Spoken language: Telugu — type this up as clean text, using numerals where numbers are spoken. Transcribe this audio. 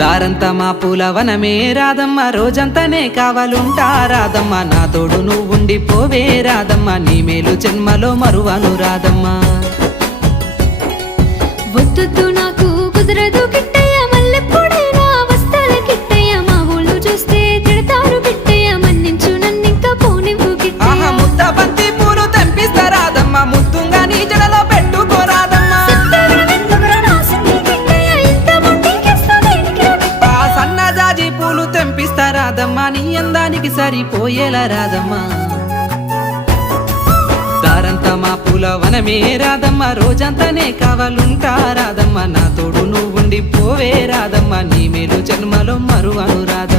దారంతా మా పూలవనమే రాదమ్మ, రోజంతానే కావాలుంటా రాదమ్మ, నా తోడు నువ్వుండి పోవే రాదమ్మ, నీ మేలు జన్మలో మరువను రాదమ్మ. వద్దు నాకు కుదరదు కిట్టయ్య, మల్లెప్పుడైనా వస్తాల కిట్టయ్య, మా ఊళ్ళు చూస్తే తిడతారు కిట్టయ్య, మన్నించు నన్నింకా పోనివ్వు కిట్టయ్య. ముద్ద బంతి పూలు తెంపిస్తా రాదమ్మ, ముద్దుంగా నీ జడలో పెట్టుకోరాదమ్మ. సన్నజాజి పూలు తెంపిస్తా రాదమ్మ, నీ అందానికి సరిపోయేలా రాదమ్మ. దారంతా మా పూలవనమే రాదమ్మ, రోజంతానే కావాలుంటా రాదమ్మ, నా తోడు నువ్వుండి పోవే రాదమ్మ, నీ మేలు జన్మలో మరువను రాదమ్మ.